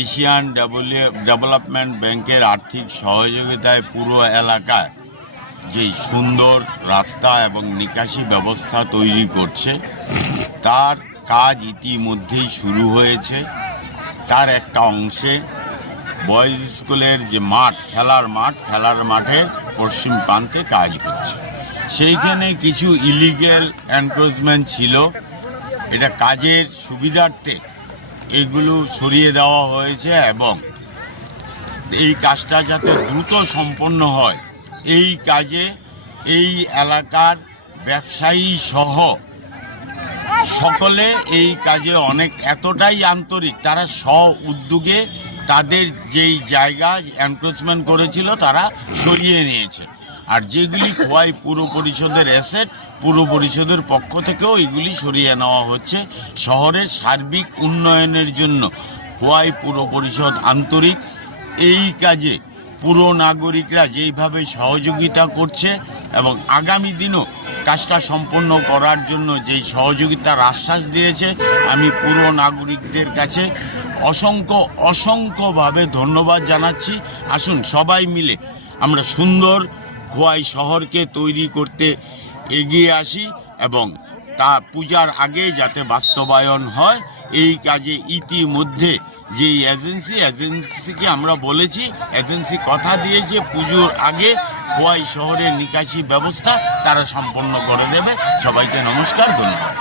Asian development ব্যাংকের আর্থিক সহযোগিতায় পুরো এলাকার যেই সুন্দর রাস্তা এবং নিকাশি ব্যবস্থা তৈরি করছে তার কাজ ইতিমধ্যেই শুরু হয়েছে। তার একটা অংশে বয়েজ স্কুলের যে মাঠ, খেলার মাঠের পশ্চিম প্রান্তে কাজ করছে। সেইখানে কিছু ইলিগ্যাল এনক্রোচমেন্ট ছিল, এটা কাজের সুবিধার্থে এগুলো সরিয়ে দেওয়া হয়েছে এবং এই কাজটা যাতে দ্রুত সম্পন্ন হয় এই কাজে এই এলাকার ব্যবসায়ী সহ সকলে এই কাজে এতটাই আন্তরিক, তারা উদ্যোগে তাদের যেই জায়গা এনক্রোচমেন্ট করেছিল তারা সরিয়ে নিয়েছে। আর যেগুলি খোয়াই পুর পরিষদের অ্যাসেট, পুর পরিষদের পক্ষ থেকেও এগুলি সরিয়ে নেওয়া হচ্ছে। শহরের সার্বিক উন্নয়নের জন্য খোয়াই পুর পরিষদ আন্তরিক। এই কাজে পুর নাগরিকরা যেইভাবে সহযোগিতা করছে এবং আগামী দিনও কাজটা সম্পন্ন করার জন্য যেই সহযোগিতার আশ্বাস দিয়েছে, আমি পুর নাগরিকদের কাছে অসংখ্যভাবে ধন্যবাদ জানাচ্ছি। আসুন সবাই মিলে আমরা সুন্দর খোয়াই শহরকে তৈরি করতে এগিয়ে আসি এবং তা পূজার আগে যাতে বাস্তবায়ন হয় এই কাজে ইতিমধ্যে যে এজেন্সিকে আমরা বলেছি, এজেন্সি কথা দিয়েছে পুজোর আগে খোয়াই শহরের নিকাশি ব্যবস্থা তারা সম্পন্ন করে দেবে। সবাইকে নমস্কার, ধন্যবাদ।